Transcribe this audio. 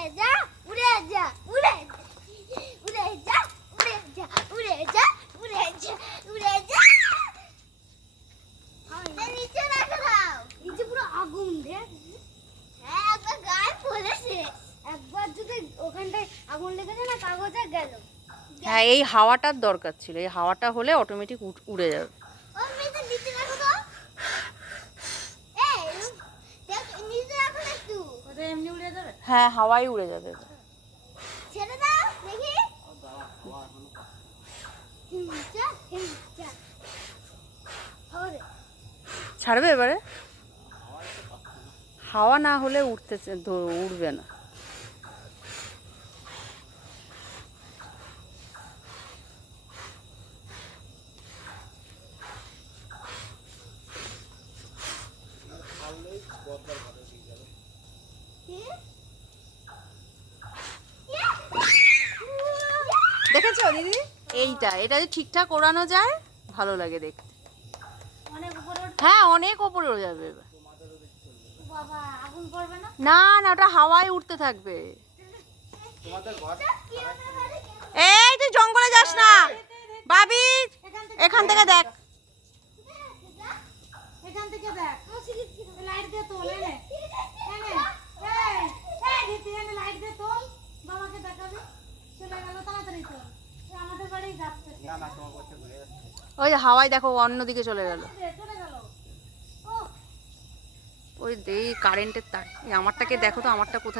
উড়ে যা উড়ে যা উড়ে উড়ে যা উড়ে যা উড়ে যা উড়ে যা উড়ে যা নিচে রাখো দাও নিচে পুরো আগুন দেখ হ্যাঁ একবার গায়ে পড়েছে একবার যদি ওখানটায় আগুন লেগে যায় না কাগজে গেল হ্যাঁ এই হাওয়াটার দরকার ছিল, এই হাওয়াটা হলে অটোমেটিক উড়ে যাবে। ও মেয়েটা নিচে রাখো দাও এই দেখ নিচে রাখো না একটু ওটা এমনি উড়ে যাবে। হ্যাঁ হাওয়াই উড়ে যাবে এবার। ছেড়ে দাও দেখি যা যা ওরে ছাড়বে এবারে? হাওয়া না হলে উড়বে না। দেখেছো দিদি, এটা যদি ঠিকঠাক ওড়ানো যায় ভালো লাগে দেখতে। অনেক উপরে উঠবে। হ্যাঁ অনেক ওপরে উড়ে যাবে এবার। বাবা আগুন পড়বে না? না না ওটা হাওয়ায় উঠতে থাকবে। এই তুই জঙ্গলে যাস না বাবি, এখান থেকে দেখ। এখান থেকে দেখ। লাইট দে তো এনে এনে এই এই দিদি এনে লাইট দে তো বাবাকে দেখাবি। চলে গেল তাড়াতাড়ি তো আমাদের বাড়ি যাচ্ছে। না না তোমার কাছে ঘুরে যাচ্ছে। ওই যে হাওয়ায় দেখো অন্যদিকে চলে গেল। চলে গেল। ও ওই এই কারেন্টের তার, এই আমারটাকে দেখো তো আমারটা কোথায়।